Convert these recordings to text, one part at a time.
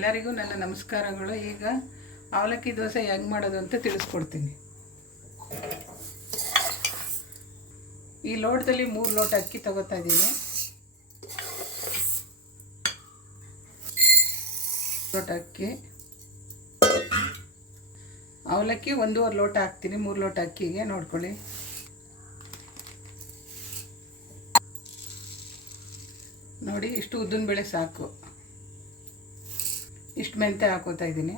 ಎಲ್ಲರಿಗೂ ನನ್ನ ನಮಸ್ಕಾರಗಳು. ಈಗ ಅವಲಕ್ಕಿ ದೋಸೆ ಹೇಗೆ ಮಾಡೋದು ಅಂತ ತಿಳಿಸ್ಕೊಡ್ತೀನಿ. ಈ ಲೋಟದಲ್ಲಿ 3 ಲೋಟ ಅಕ್ಕಿ ತಗೋತಾ ಇದ್ದೀನಿ. ಲೋಟ ಅಕ್ಕಿ, ಅವಲಕ್ಕಿ 1.5 ಲೋಟ ಹಾಕ್ತೀನಿ. 3 ಲೋಟ ಅಕ್ಕಿಗೆ ನೋಡ್ಕೊಳ್ಳಿ. ನೋಡಿ, ಇಷ್ಟು ಉದ್ದಿನ ಬೇಳೆ ಸಾಕು. ಇಷ್ಟು ಮೆಂತೆ ಹಾಕೋತಾ ಇದ್ದೀನಿ.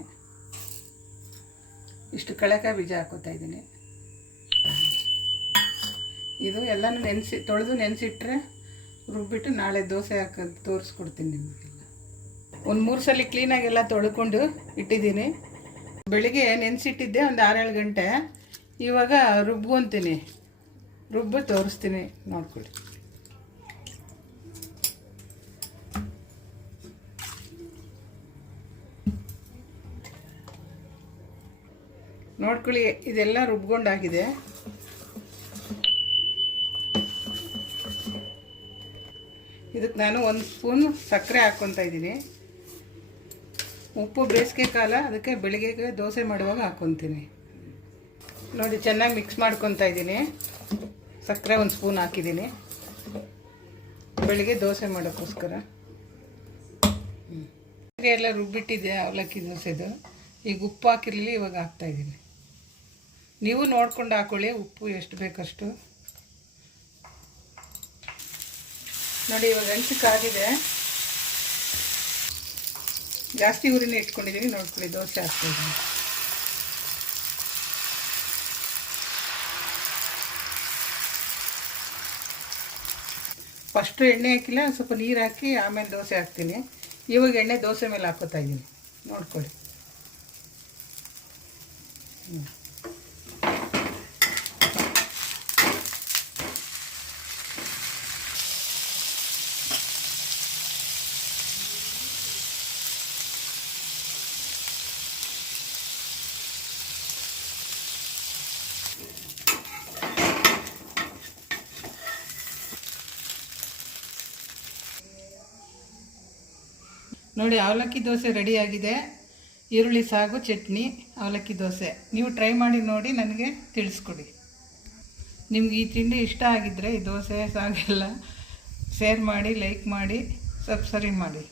ಇಷ್ಟು ಕಡಲೆಕಾಯಿ ಬೀಜ ಹಾಕೋತಾ ಇದ್ದೀನಿ. ಇದು ಎಲ್ಲನೂ ತೊಳೆದು ನೆನೆಸಿಟ್ರೆ ರುಬ್ಬಿಟ್ಟು ನಾಳೆ ದೋಸೆ ಹಾಕೋದು ತೋರಿಸ್ಕೊಡ್ತೀನಿ ನಿಮಗೆಲ್ಲ. ಒಂದು 3 ಸಲ ಕ್ಲೀನಾಗಿ ಎಲ್ಲ ತೊಳ್ಕೊಂಡು ಇಟ್ಟಿದ್ದೀನಿ. ಬೆಳಿಗ್ಗೆ ನೆನೆಸಿಟ್ಟಿದ್ದೆ ಒಂದು 6-7 ಗಂಟೆ. ಇವಾಗ ರುಬ್ಕೊಂತೀನಿ, ರುಬ್ಬು ತೋರಿಸ್ತೀನಿ, ನೋಡ್ಕೊಳ್ಳಿ. ನೋಡ್ಕೊಳ್ಳಿ, ಇದೆಲ್ಲ ರುಬ್ಕೊಂಡಾಗಿದೆ. ಇದಕ್ಕೆ ನಾನು 1 ಸ್ಪೂನ್ ಸಕ್ಕರೆ ಹಾಕ್ಕೊತಾ ಇದ್ದೀನಿ. ಉಪ್ಪು ಬೇಸಿಗೆ ಕಾಲ, ಅದಕ್ಕೆ ಬೆಳಿಗ್ಗೆ ದೋಸೆ ಮಾಡುವಾಗ ಹಾಕ್ಕೊತೀನಿ. ನೋಡಿ, ಚೆನ್ನಾಗಿ ಮಿಕ್ಸ್ ಮಾಡ್ಕೊತಾ ಇದ್ದೀನಿ. ಸಕ್ಕರೆ 1 ಸ್ಪೂನ್ ಹಾಕಿದ್ದೀನಿ, ಬೆಳಿಗ್ಗೆ ದೋಸೆ ಮಾಡೋಕ್ಕೋಸ್ಕರ. ಎಲ್ಲ ರುಬ್ಬಿಟ್ಟಿದೆ ಅವಲಕ್ಕಿ ದೋಸೆದು. ಈಗ ಉಪ್ಪು ಹಾಕಿರಲಿ, ಇವಾಗ ಹಾಕ್ತಾಯಿದ್ದೀನಿ. ನೀವು ನೋಡ್ಕೊಂಡು ಹಾಕೊಳ್ಳಿ, ಉಪ್ಪು ಎಷ್ಟು ಬೇಕಷ್ಟು. ನೋಡಿ, ಇವಾಗ ಹಂಚಕ್ಕಾಗಿದೆ. ಜಾಸ್ತಿ ಉರಿನ ಇಟ್ಕೊಂಡಿದ್ದೀನಿ, ನೋಡ್ಕೊಳ್ಳಿ. ದೋಸೆ ಹಾಕ್ತಾಯಿದ್ದೀನಿ. ಫಸ್ಟು ಎಣ್ಣೆ ಹಾಕಿಲ್ಲ, ಸ್ವಲ್ಪ ನೀರು ಹಾಕಿ ಆಮೇಲೆ ದೋಸೆ ಹಾಕ್ತೀನಿ. ಇವಾಗ ಎಣ್ಣೆ ದೋಸೆ ಮೇಲೆ ಹಾಕೋತಾ ಇದ್ದೀನಿ, ನೋಡ್ಕೊಳ್ಳಿ. ನೋಡಿ, ಅವಲಕ್ಕಿ ದೋಸೆ ರೆಡಿಯಾಗಿದೆ. ಈರುಳ್ಳಿ ಸಾಗು, ಚಟ್ನಿ, ಅವಲಕ್ಕಿ ದೋಸೆ. ನೀವು ಟ್ರೈ ಮಾಡಿ ನೋಡಿ, ನನಗೆ ತಿಳಿಸ್ಕೊಡಿ. ನಿಮ್ಗೆ ಈ ತಿಂಡಿ ಇಷ್ಟ ಆಗಿದ್ದರೆ, ಈ ದೋಸೆ ಸಾಗೆಲ್ಲ ಶೇರ್ ಮಾಡಿ, ಲೈಕ್ ಮಾಡಿ, ಸಬ್ಸ್ಕ್ರೈಬ್ ಮಾಡಿ.